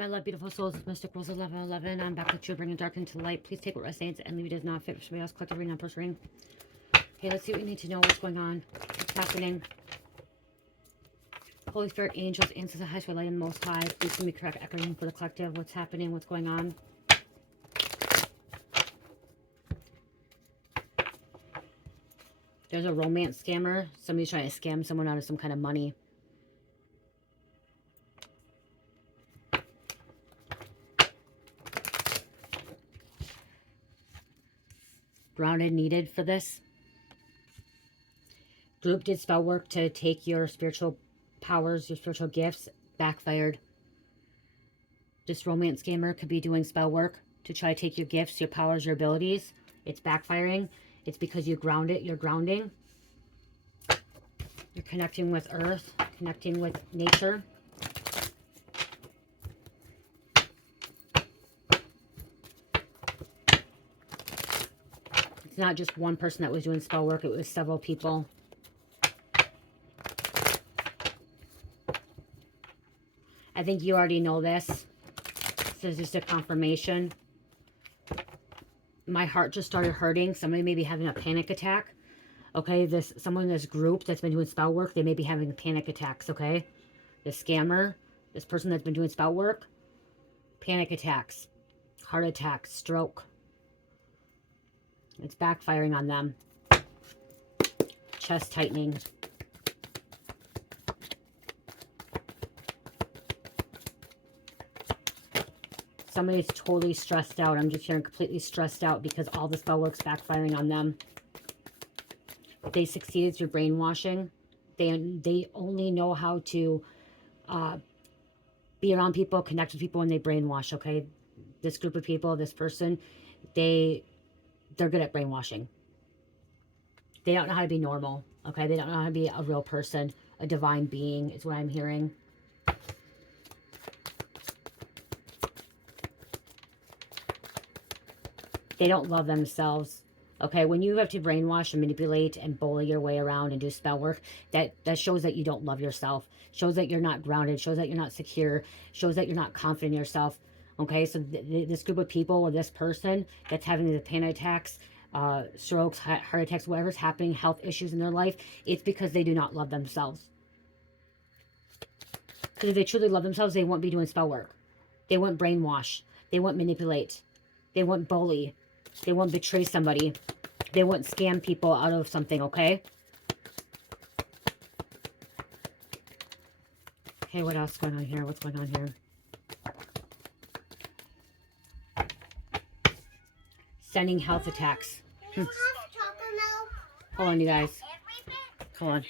my love, beautiful souls. It's Mystic Rose 1111. I'm back with you, bringing dark into light. Please take what resonates and leave it does not fit for somebody else. Collectively, not personally. Okay, let's see what we need to know. What's going on? What's happening? Holy Spirit, angels, ancestors, highest light, and most high. Please give me correct echoing for the collective. What's happening? What's going on? There's a romance scammer. Somebody's trying to scam someone out of some kind of money. Grounded needed for this. Group did spell work to take your spiritual powers, your spiritual gifts. Backfired. This romance scammer could be doing spell work to try to take your gifts, your powers, your abilities. It's backfiring. It's because you ground it. You're grounding. You're connecting with earth, connecting with nature. It's not just one person that was doing spell work. It was several people. I think you already know this. This is just a confirmation. My heart just started hurting. Somebody may be having a panic attack. Okay, someone in this group that's been doing spell work, they may be having panic attacks, okay? The scammer, this person that's been doing spell work, panic attacks, heart attacks, stroke. It's backfiring on them. Chest tightening. Somebody's totally stressed out. I'm just hearing completely stressed out because all the spell work's backfiring on them. They succeeded through brainwashing. They only know how to be around people, connect with people when they brainwash, okay? This group of people, this person, they're good at brainwashing. They don't know how to be normal, okay? They don't know how to be a real person, a divine being is what I'm hearing. They don't love themselves. Okay, when you have to brainwash and manipulate and bully your way around and do spell work, that shows that you don't love yourself. Shows that you're not grounded. Shows that you're not secure. Shows that you're not confident in yourself. Okay, so this group of people or this person that's having the panic attacks, strokes, heart attacks, whatever's happening, health issues in their life, it's because they do not love themselves. Because if they truly love themselves, they won't be doing spell work. They won't brainwash. They won't manipulate. They won't bully. They won't betray somebody. They won't scam people out of something, okay? Okay, what else is going on here? What's going on here? Sending health attacks. Hold on, you guys. Hold on.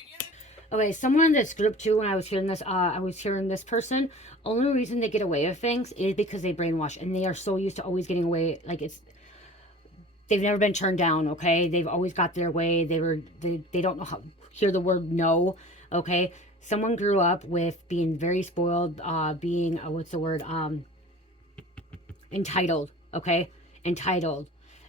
Okay, someone in this group too, when I was hearing this person, only reason they get away with things is because they brainwash, and they are so used to always getting away, like they've never been turned down, okay? They've always got their way. They don't know how hear the word no, okay? Someone grew up with being very spoiled, being what's the word? Entitled, okay? Entitled.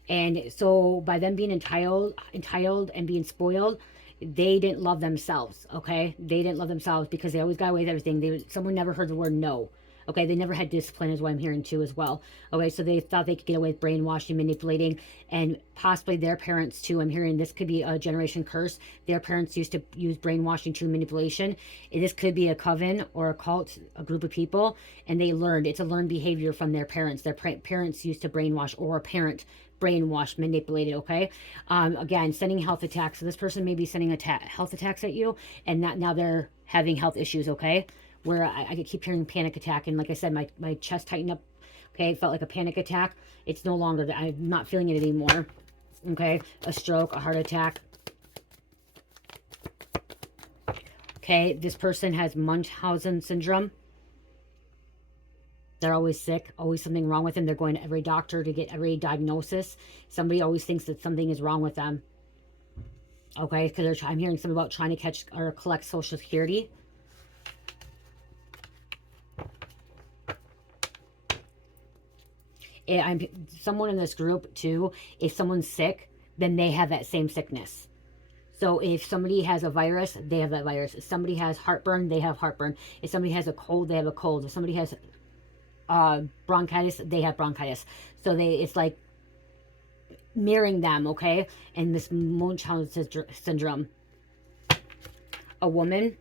And so by them being entitled and being spoiled, they didn't love themselves, okay? They didn't love themselves because they always got away with everything. Someone never heard the word no. Okay, they never had discipline is what I'm hearing too as well. Okay, so they thought they could get away with brainwashing, manipulating, and possibly their parents too. I'm hearing this could be a generation curse. Their parents used to use brainwashing to manipulation. And this could be a coven or a cult, a group of people, and they learned. It's a learned behavior from their parents. Their parents used to brainwash, or a parent brainwashed, manipulated, okay? Again, sending health attacks. So this person may be sending health attacks at you, and now they're having health issues, okay? Where I keep hearing panic attack, and like I said, my chest tightened up, okay? It felt like a panic attack. It's no longer that. I'm not feeling it anymore, okay? A stroke, a heart attack. Okay, this person has Munchausen syndrome. They're always sick, always something wrong with them. They're going to every doctor to get every diagnosis. Somebody always thinks that something is wrong with them, okay? Because I'm hearing something about trying to catch or collect Social Security. I'm someone in this group too, if someone's sick, then they have that same sickness. So if somebody has a virus, they have that virus. If somebody has heartburn, they have heartburn. If somebody has a cold, they have a cold. If somebody has bronchitis, they have bronchitis. So it's like mirroring them, okay? And this Munchausen syndrome. A woman.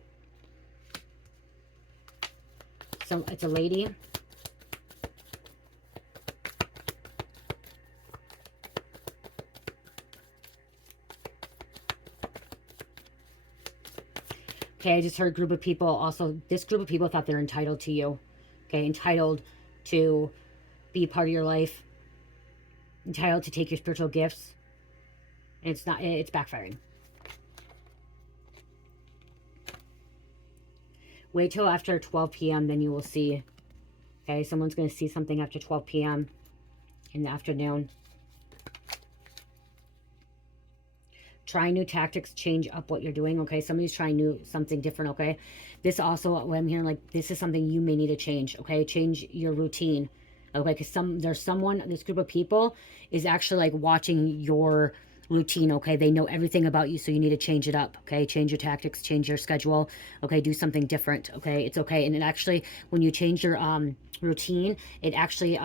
So it's a lady. Okay, I just heard a group of people also. This group of people thought they're entitled to you. Okay, entitled to be part of your life. Entitled to take your spiritual gifts. And it's not, it's backfiring. Wait till after 12 p.m. then you will see. Okay, someone's going to see something after 12 p.m. in the afternoon. Try new tactics, change up what you're doing, okay? Somebody's trying something different, okay? This also, what I'm hearing, like, this is something you may need to change, okay? Change your routine, okay? Because there's someone, this group of people is actually, like, watching your routine, okay? They know everything about you, so you need to change it up, okay? Change your tactics, change your schedule, okay? Do something different, okay? It's okay. And it actually, when you change your routine, it actually,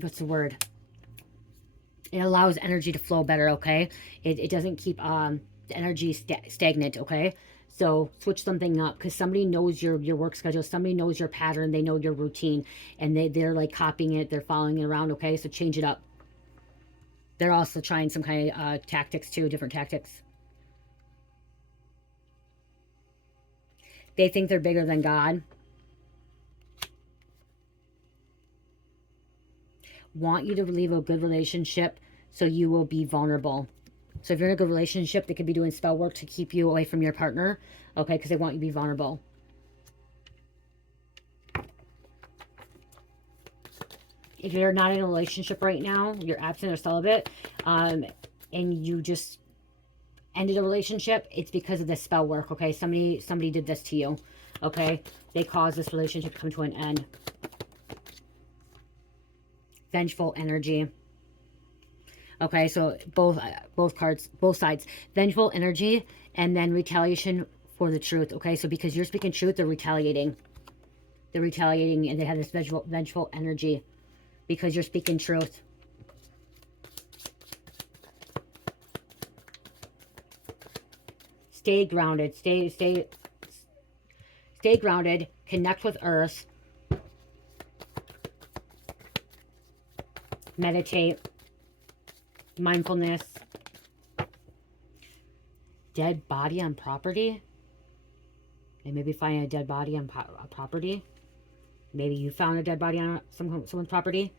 what's the word? It allows energy to flow better, okay? It doesn't keep the energy stagnant, okay? So switch something up, because somebody knows your work schedule. Somebody knows your pattern. They know your routine, and they're like copying it. They're following it around, okay? So change it up. They're also trying some kind of tactics too, different tactics. They think they're bigger than God. Want you to leave a good relationship so you will be vulnerable. So if you're in a good relationship, they could be doing spell work to keep you away from your partner, okay, because they want you to be vulnerable. If you're not in a relationship right now, you're absent or celibate, and you just ended a relationship, it's because of this spell work, okay? Somebody did this to you, okay? They caused this relationship to come to an end. Vengeful energy. Okay, so both cards, both sides. Vengeful energy, and then retaliation for the truth. Okay, so because you're speaking truth, they're retaliating. They're retaliating, and they have this vengeful energy because you're speaking truth. Stay grounded. Stay grounded. Connect with Earth. Meditate. Mindfulness. Dead body on property. And maybe finding a dead body on a property. Maybe you found a dead body on someone's property.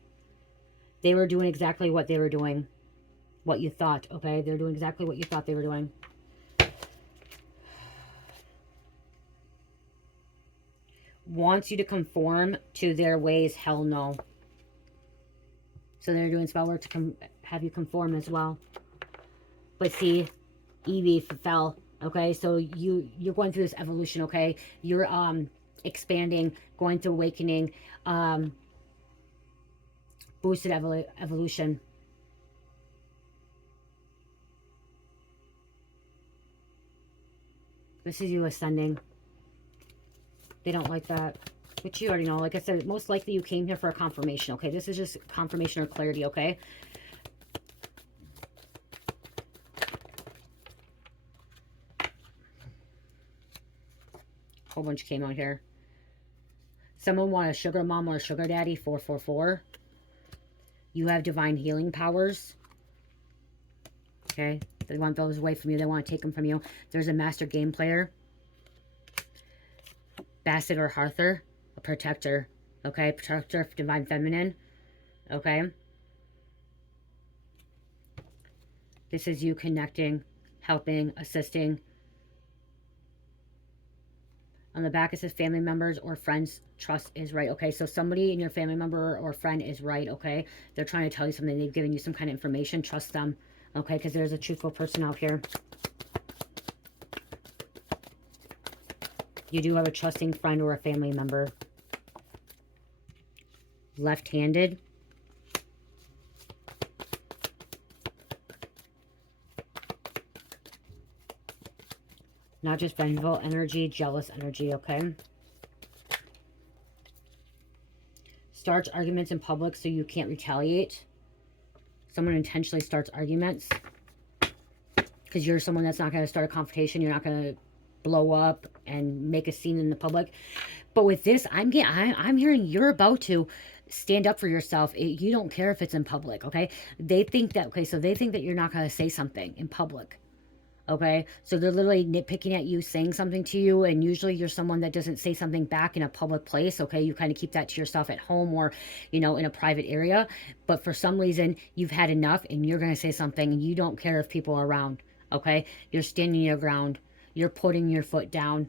They were doing exactly what they were doing. What you thought, okay? They're doing exactly what you thought they were doing. Wants you to conform to their ways. Hell no. So they're doing spell work to have you conform as well. But see, Evie fell. Okay, so you're going through this evolution. Okay, you're expanding, going through awakening, boosted evolution. This is you ascending. They don't like that. Which you already know. Like I said, most likely you came here for a confirmation, okay? This is just confirmation or clarity, okay? Whole bunch came out here. Someone want a sugar mom or a sugar daddy, 444. You have divine healing powers. Okay? They want those away from you. They want to take them from you. There's a master game player. Basset or Harther, a protector. Okay, protector of divine feminine. Okay. This is you connecting, helping, assisting. On the back it says family members or friends, trust is right. Okay, so somebody in your family member or friend is right, okay? They're trying to tell you something. They've given you some kind of information. Trust them, okay? Because there's a truthful person out here. You do have a trusting friend or a family member. Left-handed. Not just vengeful energy, jealous energy, okay? starts arguments in public so you can't retaliate. Someone intentionally starts arguments because you're someone that's not going to start a confrontation. You're not going to blow up and make a scene in the public. But with this, I'm hearing you're about to stand up for yourself. You don't care if it's in public, okay? They think that, okay, so they think that you're not going to say something in public. Okay, so they're literally nitpicking at you, saying something to you, and usually you're someone that doesn't say something back in a public place. Okay, you kind of keep that to yourself at home or, you know, in a private area. But for some reason, you've had enough and you're going to say something and you don't care if people are around. Okay, you're standing your ground, you're putting your foot down.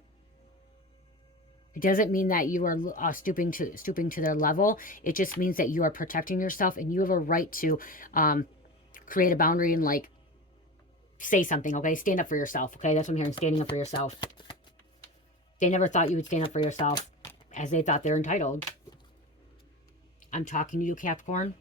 It doesn't mean that you are stooping to their level. It just means that you are protecting yourself and you have a right to create a boundary and like say something, okay? Stand up for yourself, okay? That's what I'm hearing, standing up for yourself. They never thought you would stand up for yourself as they thought they're entitled. I'm talking to you, Capricorn.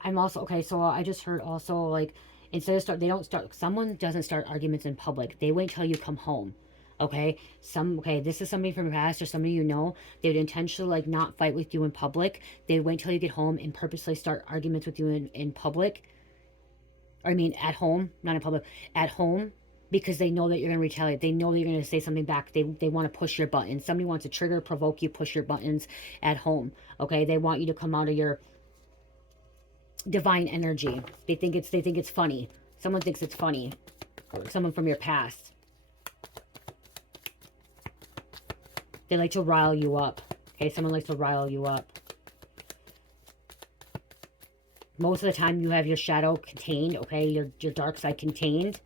I'm also, okay, so I just heard also, like, instead of someone doesn't start arguments in public. They wait until you come home. Okay, this is somebody from your past or somebody you know. They would intentionally like not fight with you in public. They'd wait until you get home and purposely start arguments with you in public. Or I mean at home, not in public, at home, because they know that you're going to retaliate. They know that you're going to say something back. They want to push your buttons. Somebody wants to trigger, provoke you, push your buttons at home. Okay, they want you to come out of your divine energy. They think it's funny. Someone thinks it's funny. Someone from your past. They like to rile you up. Okay, someone likes to rile you up. Most of the time you have your shadow contained, okay? Your dark side contained.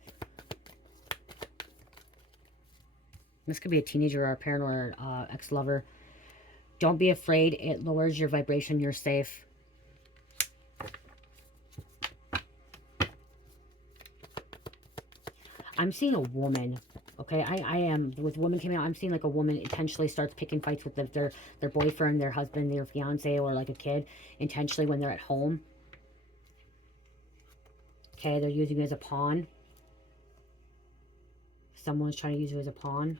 This could be a teenager or a parent or ex-lover. Don't be afraid. It lowers your vibration. You're safe. I'm seeing a woman. Okay, I am. With women coming out, I'm seeing like a woman intentionally starts picking fights with their boyfriend, their husband, their fiance, or like a kid, intentionally when they're at home. Okay, they're using you as a pawn. Someone's trying to use you as a pawn.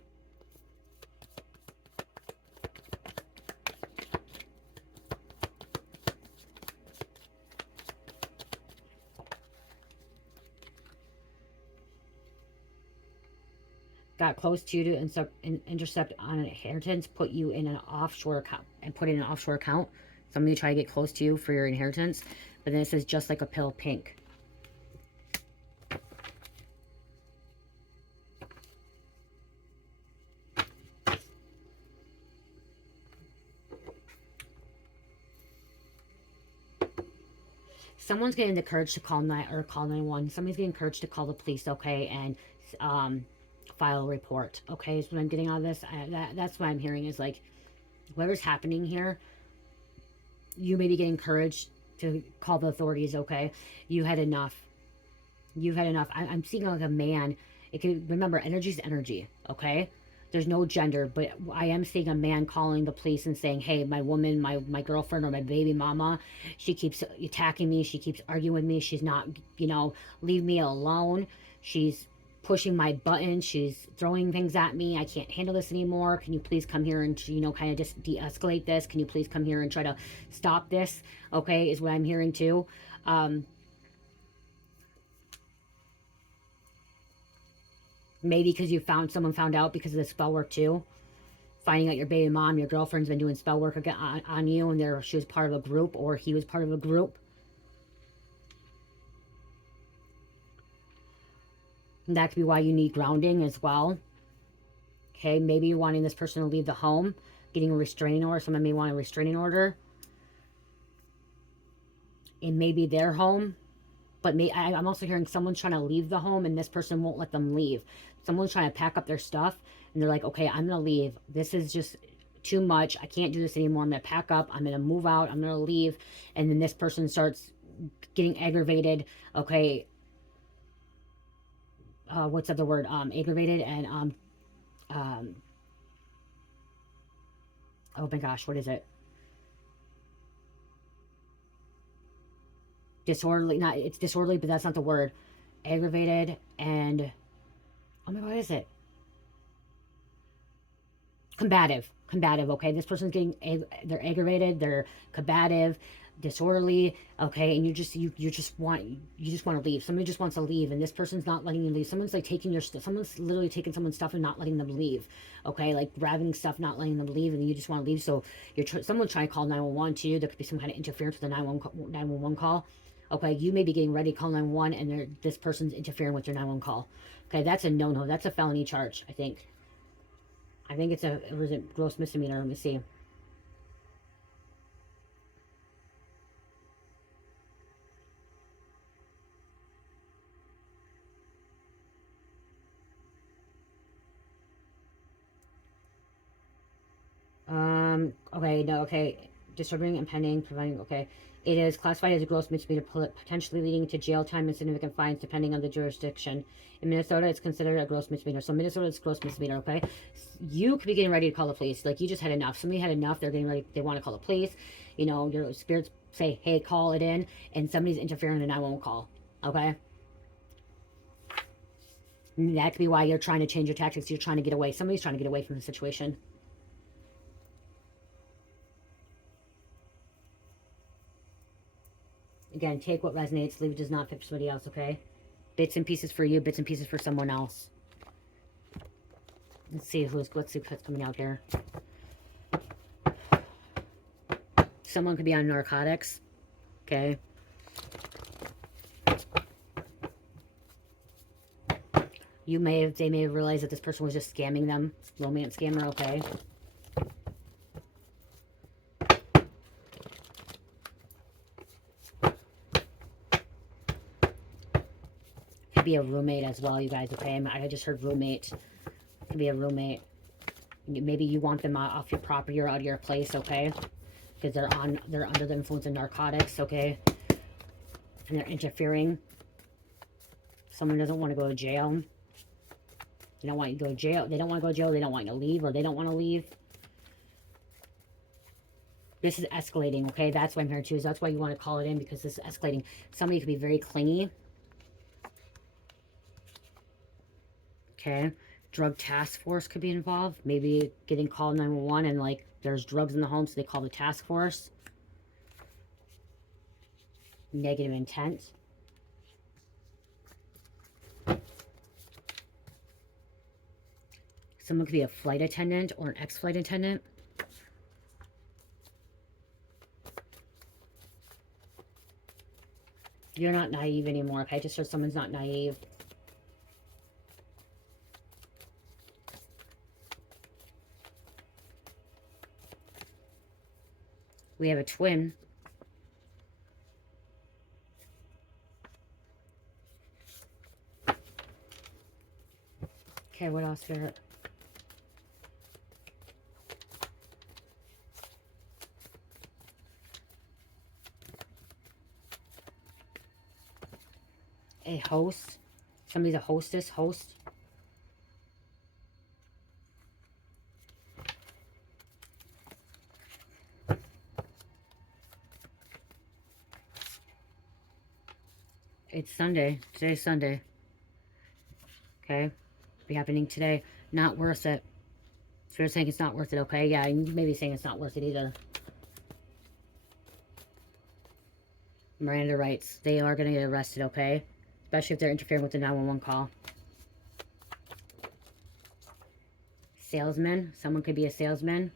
Got close to you to intercept on an inheritance, put you in an offshore account, and put in an offshore account. Somebody try to get close to you for your inheritance. But then it says just like a pill, pink. Someone's getting the courage to call 911. Somebody's getting courage to call the police, okay, and file a report, okay, is what I'm getting out of this. That's what I'm hearing is like, whatever's happening here, you may be getting courage to call the authorities, okay? You had enough. You've had enough. I'm seeing like a man. It could, remember, energy's energy, okay? There's no gender, but I am seeing a man calling the police and saying, hey, my woman, my girlfriend or my baby mama, she keeps attacking me. She keeps arguing with me. She's not, you know, leave me alone. She's pushing my buttons. She's throwing things at me. I can't handle this anymore. Can you please come here and, you know, kind of just de-escalate this? Can you please come here and try to stop this? Okay, is what I'm hearing too. Maybe because someone found out because of the spell work too. Finding out your baby mom, your girlfriend's been doing spell work on you, and she was part of a group, or he was part of a group. And that could be why you need grounding as well. Okay, maybe you're wanting this person to leave the home, getting a restraining order. Someone may want a restraining order. It may be their home, but I'm also hearing someone's trying to leave the home and this person won't let them leave. Someone's trying to pack up their stuff and they're like, okay, I'm going to leave. This is just too much. I can't do this anymore. I'm going to pack up. I'm going to move out. I'm going to leave. And then this person starts getting aggravated. Okay. What's the other word? Aggravated and, oh my gosh, what is it? Disorderly, not, it's disorderly, but that's not the word. Aggravated and, oh my god, what is it? combative, okay? This person's they're aggravated, they're combative, disorderly, okay? And you just want to leave. Somebody just wants to leave, and this person's not letting you leave. Someone's like taking your stuff. Someone's literally taking someone's stuff and not letting them leave, okay? Like grabbing stuff, not letting them leave, and you just want to leave. So someone's trying to call 911 to you. There could be some kind of interference with the 911 call. Okay, you may be getting ready to call 911, and this person's interfering with your 911 call. Okay, that's a no-no. That's a felony charge, I think. I think it's a, was it gross misdemeanor? Let me see. Okay, no, okay. Disturbing, impending, preventing, okay. It is classified as a gross misdemeanor, potentially leading to jail time and significant fines depending on the jurisdiction. In Minnesota, it's considered a gross misdemeanor. So Minnesota, it's gross misdemeanor, okay? You could be getting ready to call the police. Like, you just had enough. Somebody had enough. They're getting ready. They want to call the police. You know, your spirits say, hey, call it in. And somebody's interfering and I won't call, okay? And that could be why you're trying to change your tactics. You're trying to get away. Somebody's trying to get away from the situation. Again, take what resonates, leave what does not fit for somebody else, okay? Bits and pieces for you, bits and pieces for someone else. Let's see what's coming out here. Someone could be on narcotics, okay? They may have realized that this person was just scamming them. Romance scammer, okay? Could be a roommate as well, you guys, okay? I just heard roommate. Could be a roommate. Maybe you want them off your property or out of your place, okay? Because they're under the influence of narcotics, okay? And they're interfering. Someone doesn't want to go to jail. They don't want you to go to jail. They don't want to go to jail. They don't want you to leave, or they don't want to leave. This is escalating, okay? That's why I'm here too. That's why you want to call it in, because this is escalating. Somebody could be very clingy. Okay. Drug task force could be involved. Maybe getting called 911 and like there's drugs in the home, so they call the task force. Negative intent. Someone could be a flight attendant or an ex-flight attendant. You're not naive anymore, okay? I just heard someone's not naive. We have a twin. Okay, what else here? A host. Somebody's a hostess, host. It's Sunday. Today's Sunday. Okay. Be happening today. Not worth it. So you're saying it's not worth it, okay? Yeah, you may be saying it's not worth it either. Miranda rights. They are going to get arrested, okay? Especially if they're interfering with the 911 call. Salesman. Someone could be a salesman.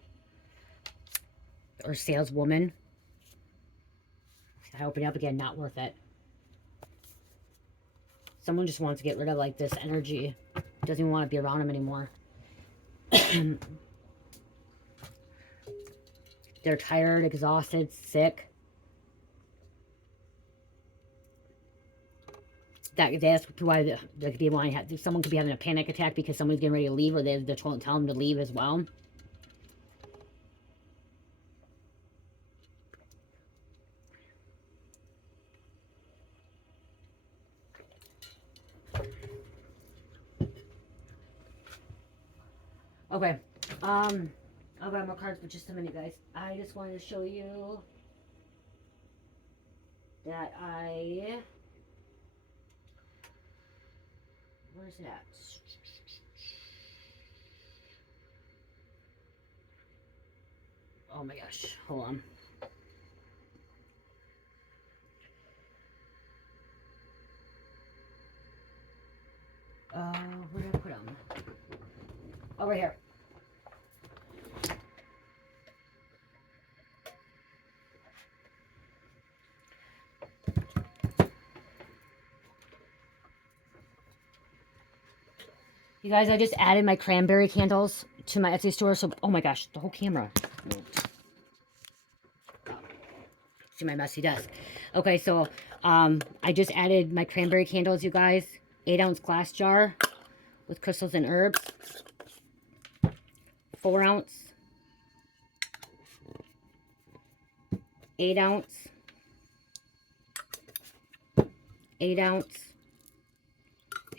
Or saleswoman. I open it up again. Not worth it. Someone just wants to get rid of, like, this energy. Doesn't even want to be around them anymore. They're tired, exhausted, sick. That's why they could be wanting. Someone could be having a panic attack because someone's getting ready to leave, or they're telling them to leave as well. Okay. I'll grab more cards for just a minute, guys. I just wanted to show you that where's it at? Oh my gosh, hold on. Where did I put them? Over here. You guys, I just added my cranberry candles to my Etsy store. So, oh my gosh, the whole camera. See my messy desk. Okay, so I just added my cranberry candles, you guys. 8-ounce glass jar with crystals and herbs. 4-ounce. 8-ounce. 8-ounce.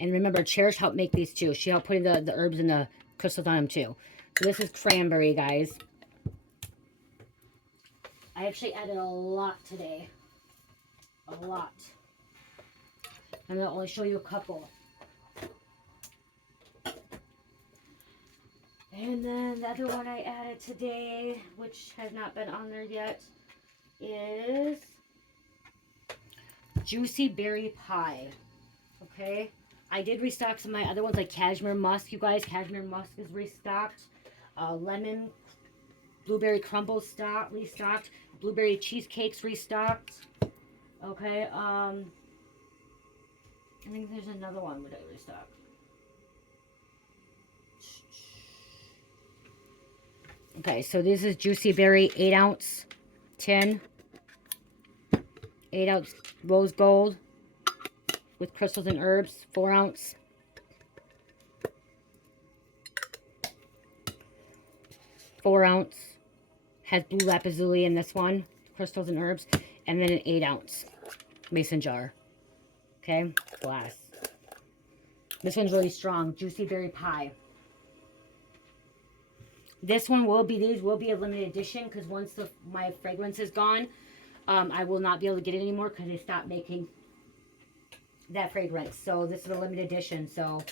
And remember, Cherish helped make these too. She helped put the herbs and the crystals on them too. So this is cranberry, guys. I actually added a lot today. A lot. I'm going to only show you a couple. And then the other one I added today, which has not been on there yet, is Juicy Berry Pie. Okay? I did restock some of my other ones, like Cashmere Musk, you guys. Cashmere Musk is restocked. Lemon Blueberry Crumbles restocked. Blueberry Cheesecake's restocked. Okay, I think there's another one that I restocked. Okay, so this is Juicy Berry 8-ounce tin. 8-ounce rose gold with crystals and herbs. 4-ounce. 4-ounce. Has blue lapizuli in this one. Crystals and herbs. And then an 8-ounce mason jar. Okay, glass. This one's really strong. Juicy Berry Pie. This one will be, these will be a limited edition because once my fragrance is gone, I will not be able to get it anymore because they stopped making that fragrance. So this is a limited edition. So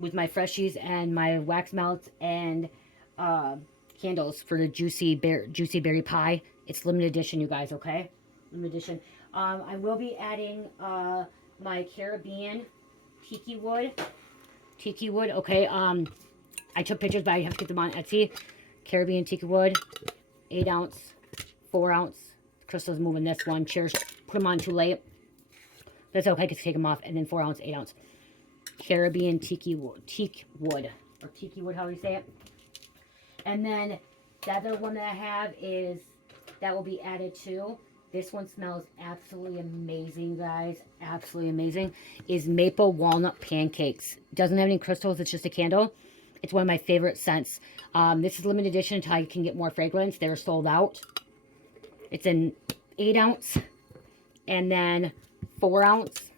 with my freshies and my wax melts and candles for the Juicy Berry Pie, it's limited edition, you guys. Okay, limited edition. I will be adding my Caribbean tiki wood. Okay. I took pictures, but I have to get them on Etsy. Caribbean tiki wood, 8-ounce, 4-ounce. Crystal's moving this one. Cheers. Put them on too late. That's okay, because take them off. And then 4-ounce, 8-ounce. Caribbean tiki wood, or tiki wood, how do you say it? And then the other one that I have is that will be added to. This one smells absolutely amazing, guys. Absolutely amazing. Is maple walnut pancakes. Doesn't have any crystals. It's just a candle. It's one of my favorite scents. This is limited edition until I can get more fragrance. They're sold out. It's an 8-ounce and then 4-ounce.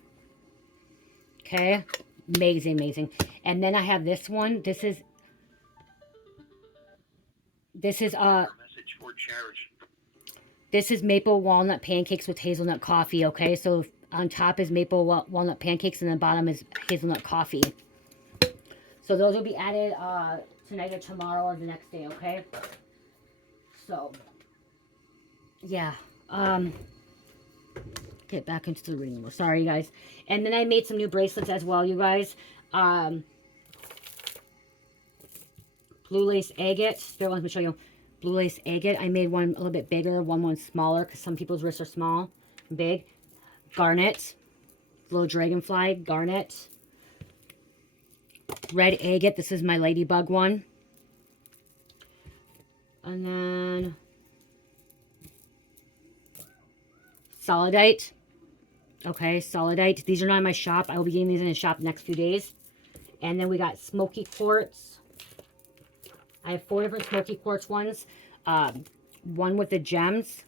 Okay. Amazing, amazing. And then I have this one. This is maple walnut pancakes with hazelnut coffee, okay? So on top is maple walnut pancakes and the bottom is hazelnut coffee. So those will be added tonight or tomorrow or the next day, okay? So, yeah. Get back into the reading room. Sorry, guys. And then I made some new bracelets as well, you guys. Blue lace agate. Spare one, let me show you. Blue lace agate. I made one a little bit bigger, one smaller, because some people's wrists are small and big. Garnet. Little dragonfly. Garnet. Red agate. This is my ladybug one. And then solidite. Okay, solidite. These are not in my shop. I will be getting these in the shop the next few days. And then we got smoky quartz. I have 4 different smoky quartz ones. One with the gems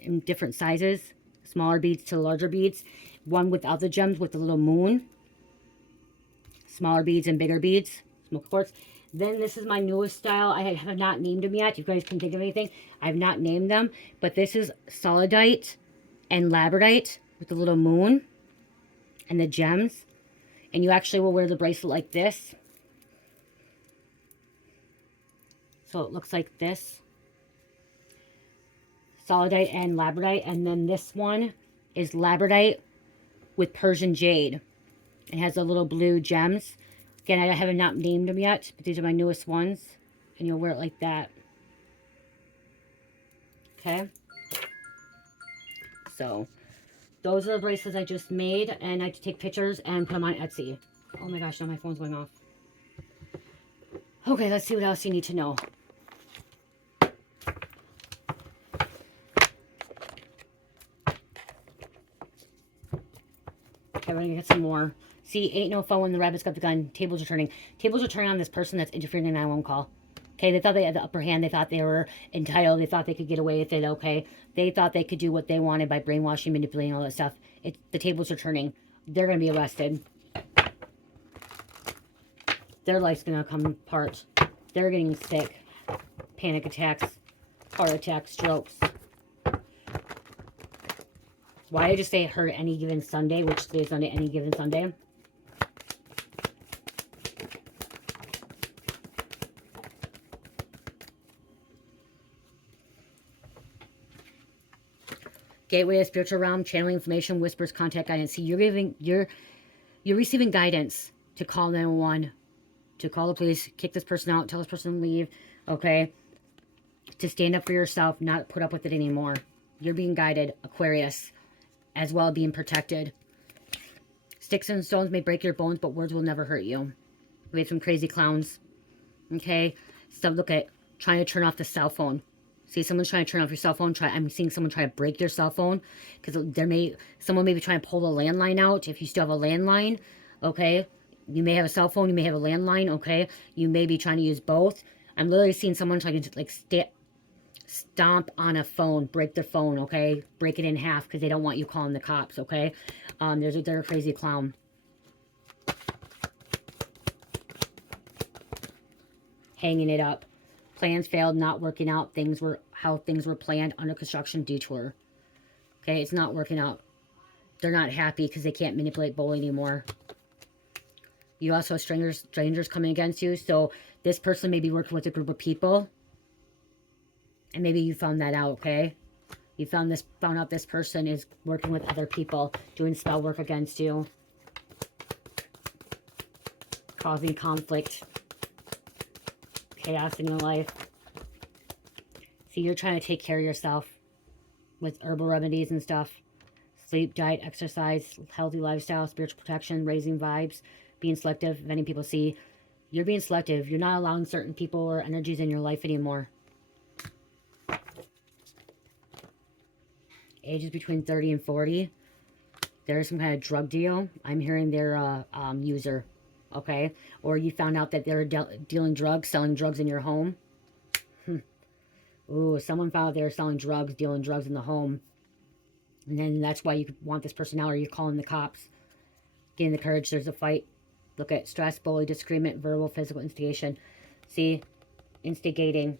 in different sizes. Smaller beads to larger beads. One without the gems with the little moon. Smaller beads and bigger beads. Smoky quartz. Then this is my newest style. I have not named them yet. You guys can think of anything. I have not named them. But this is solidite and labradorite with the little moon and the gems. And you actually will wear the bracelet like this. So it looks like this. Solidite and labradite. And then this one is labradite with Persian jade. It has the little blue gems. Again, I haven't not named them yet, but these are my newest ones. And you'll wear it like that. Okay? So, those are the bracelets I just made. And I have to take pictures and put them on Etsy. Oh my gosh, now my phone's going off. Okay, let's see what else you need to know. Okay, we're gonna get some more. See, ain't no fun when the rabbit's got the gun. Tables are turning. Tables are turning on this person that's interfering in a 911 call. Okay, they thought they had the upper hand. They thought they were entitled. They thought they could get away with it, okay? They thought they could do what they wanted by brainwashing, manipulating, all that stuff. The tables are turning. They're going to be arrested. Their life's going to come apart. They're getting sick. Panic attacks, heart attacks, strokes. Why did I just say hurt any given Sunday, which today's Sunday, any given Sunday? Gateway to spiritual realm, channeling information, whispers, contact, guidance. See, you're receiving guidance to call 911, to call the police, kick this person out, tell this person to leave, okay? To stand up for yourself, not put up with it anymore. You're being guided, Aquarius, as well as being protected. Sticks and stones may break your bones, but words will never hurt you. We have some crazy clowns, okay? So look at trying to turn off the cell phone. See, someone's trying to turn off your cell phone. I'm seeing someone try to break your cell phone because someone may be trying to pull the landline out. If you still have a landline, okay, you may have a cell phone, you may have a landline, okay, you may be trying to use both. I'm literally seeing someone trying to like stomp on a phone, break their phone, okay, break it in half because they don't want you calling the cops, okay. They're a crazy clown. Hanging it up. Plans failed, not working out. How things were planned, under construction, detour. Okay, it's not working out. They're not happy because they can't manipulate bully anymore. You also have strangers coming against you. So this person may be working with a group of people. And maybe you found that out, okay? You found out this person is working with other people, doing spell work against you. Causing conflict. Chaos in your life. See, you're trying to take care of yourself with herbal remedies and stuff. Sleep, diet, exercise, healthy lifestyle, spiritual protection, raising vibes, being selective. If any people see, you're being selective. You're not allowing certain people or energies in your life anymore. Ages between 30 and 40. There's some kind of drug deal. I'm hearing they're a user. Okay, or you found out that they're dealing drugs, selling drugs in your home. Ooh, someone found out they were selling drugs, dealing drugs in the home. And then that's why you want this person out, or you're calling the cops. Getting the courage, there's a fight. Look at stress, bully, disagreement, verbal, physical instigation. See, instigating.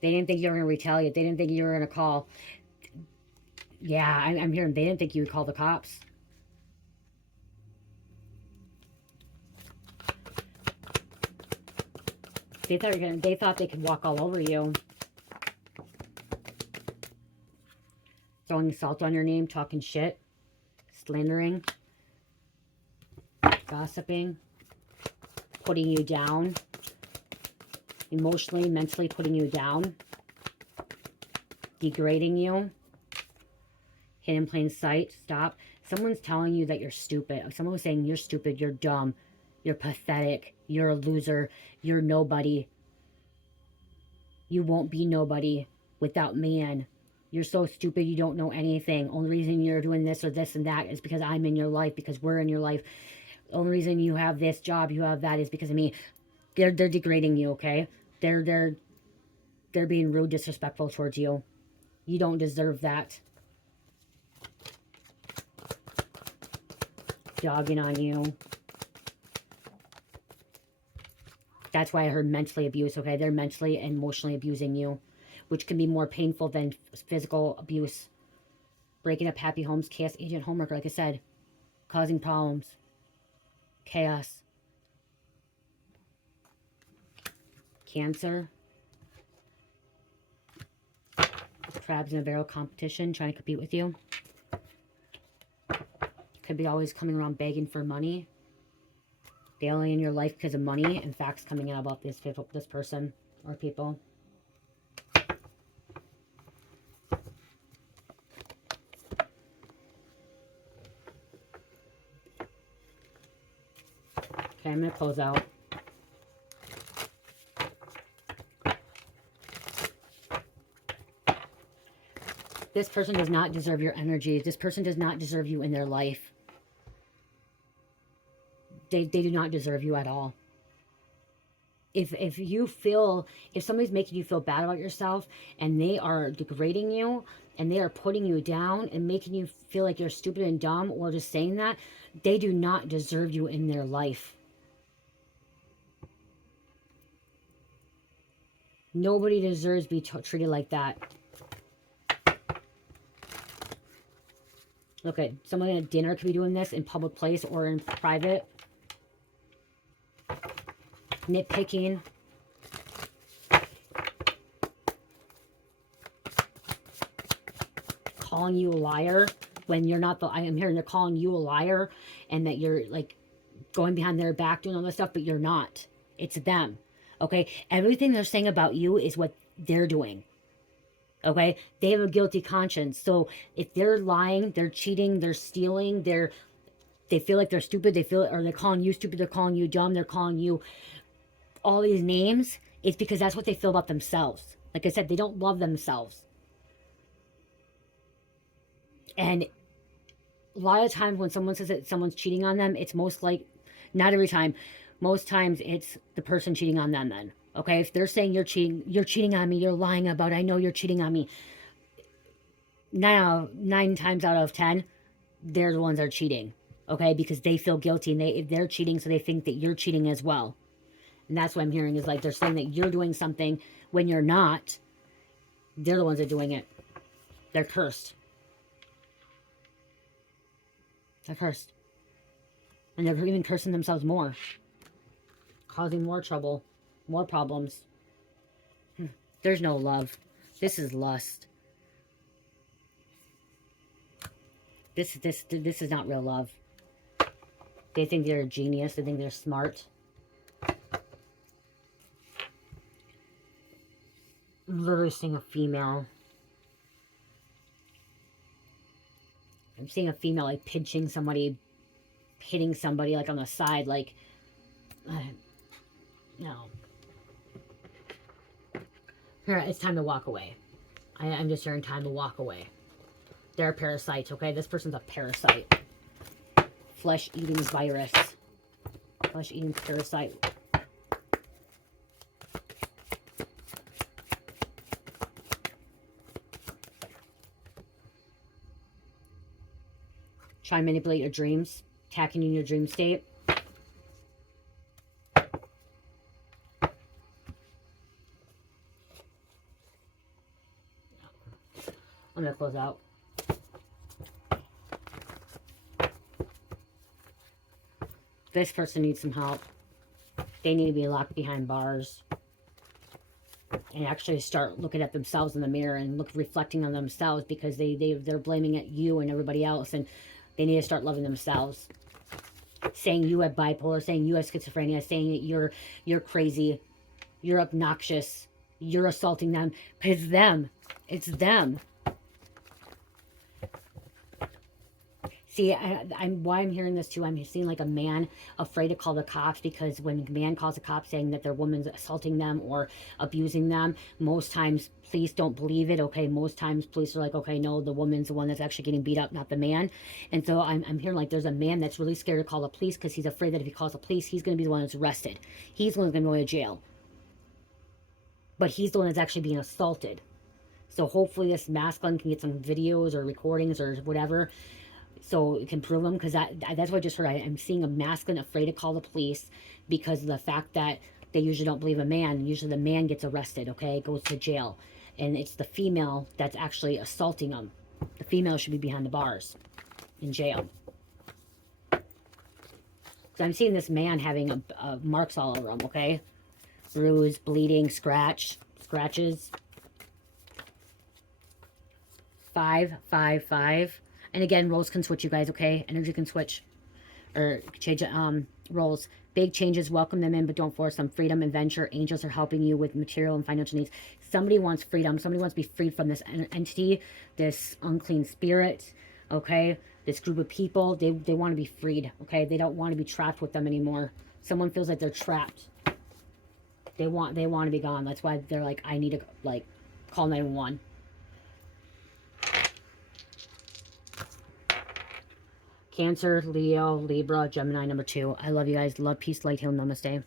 They didn't think you were going to retaliate. They didn't think you were going to call. Yeah, I'm hearing they didn't think you would call the cops. They thought they could walk all over you. Throwing salt on your name, talking shit, slandering, gossiping, putting you down, emotionally, mentally putting you down, degrading you, hidden in plain sight. Stop. Someone's telling you that you're stupid. Someone was saying you're stupid, you're dumb, you're pathetic, you're a loser, you're nobody. You won't be nobody without man. You're so stupid, you don't know anything. Only reason you're doing this or this and that is because I'm in your life, because we're in your life. Only reason you have this job, you have that is because of me. They're degrading you, okay? They're being rude, disrespectful towards you. You don't deserve that. Dogging on you. That's why I heard mentally abuse, okay? They're mentally and emotionally abusing you, which can be more painful than physical abuse. Breaking up happy homes, chaos agent homework, like I said. Causing problems. Chaos. Cancer. crabs in a barrel competition, trying to compete with you. Could be always coming around begging for money. They only in your life because of money, and facts coming out about this person or people. Okay, I'm going to close out. This person does not deserve your energy. This person does not deserve you in their life. They do not deserve you at all. If you feel, if somebody's making you feel bad about yourself and they are degrading you and they are putting you down and making you feel like you're stupid and dumb or just saying that, they do not deserve you in their life. Nobody deserves to be treated like that. Look at someone at dinner could be doing this in public place or in private. Nitpicking. Calling you a liar when you're not the, I am hearing they're calling you a liar and that you're like going behind their back doing all this stuff, but you're not. It's them. Okay? Everything they're saying about you is what they're doing. Okay? They have a guilty conscience. So if they're lying, they're cheating, they're stealing, they feel like they're stupid, they feel, or they're calling you stupid, they're calling you dumb, they're calling you all these names, it's because that's what they feel about themselves. Like I said, they don't love themselves. And a lot of times when someone says that someone's cheating on them, it's most like, not every time, most times it's the person cheating on them then. Okay, if they're saying you're cheating on me, you're lying about it, I know you're cheating on me. 9 times out of 10, they're the ones that are cheating. Okay, because they feel guilty and they're cheating, so they think that you're cheating as well. And that's what I'm hearing is like they're saying that you're doing something when you're not. They're the ones that are doing it. They're cursed. They're cursed. And they're even cursing themselves more. Causing more trouble. More problems. There's no love. This is lust. This is not real love. They think they're a genius. They think they're smart. I'm literally seeing a female. I'm seeing a female like pinching somebody, hitting somebody like on the side, like, no. Here, it's time to walk away. I'm just hearing time to walk away. They're a parasite, okay? This person's a parasite. Flesh-eating virus. Flesh-eating parasite. Try and manipulate your dreams. Attacking you in your dream state. I'm going to close out. This person needs some help. They need to be locked behind bars. And actually start looking at themselves in the mirror and reflecting on themselves, because they're blaming at you and everybody else, and they need to start loving themselves. Saying you have bipolar, saying you have schizophrenia, saying that you're crazy, you're obnoxious, you're assaulting them. But it's them. It's them. See, why I'm hearing this too, I'm seeing like a man afraid to call the cops, because when a man calls the cops saying that their woman's assaulting them or abusing them, most times police don't believe it, okay? Most times police are like, okay, no, the woman's the one that's actually getting beat up, not the man. And so I'm hearing like there's a man that's really scared to call the police because he's afraid that if he calls the police, he's going to be the one that's arrested. He's the one that's going to go to jail. But he's the one that's actually being assaulted. So hopefully this masculine can get some videos or recordings or whatever, so it can prove them, because that's what I just heard. I'm seeing a masculine afraid to call the police because of the fact that they usually don't believe a man. Usually the man gets arrested, okay, goes to jail. And it's the female that's actually assaulting them. The female should be behind the bars in jail. So I'm seeing this man having marks all over him, okay? Bruise, bleeding, scratches. 5, 5, 5. And again, roles can switch, you guys, okay? Energy can switch or change roles. Big changes, welcome them in, but don't force them. Freedom, adventure, angels are helping you with material and financial needs. Somebody wants freedom. Somebody wants to be freed from this entity, this unclean spirit, okay? This group of people, they want to be freed, okay? They don't want to be trapped with them anymore. Someone feels like they're trapped. They want to be gone. That's why they're like, I need to, like, call 911. Cancer, Leo, Libra, Gemini, number 2. I love you guys. Love, peace, light, heal, namaste.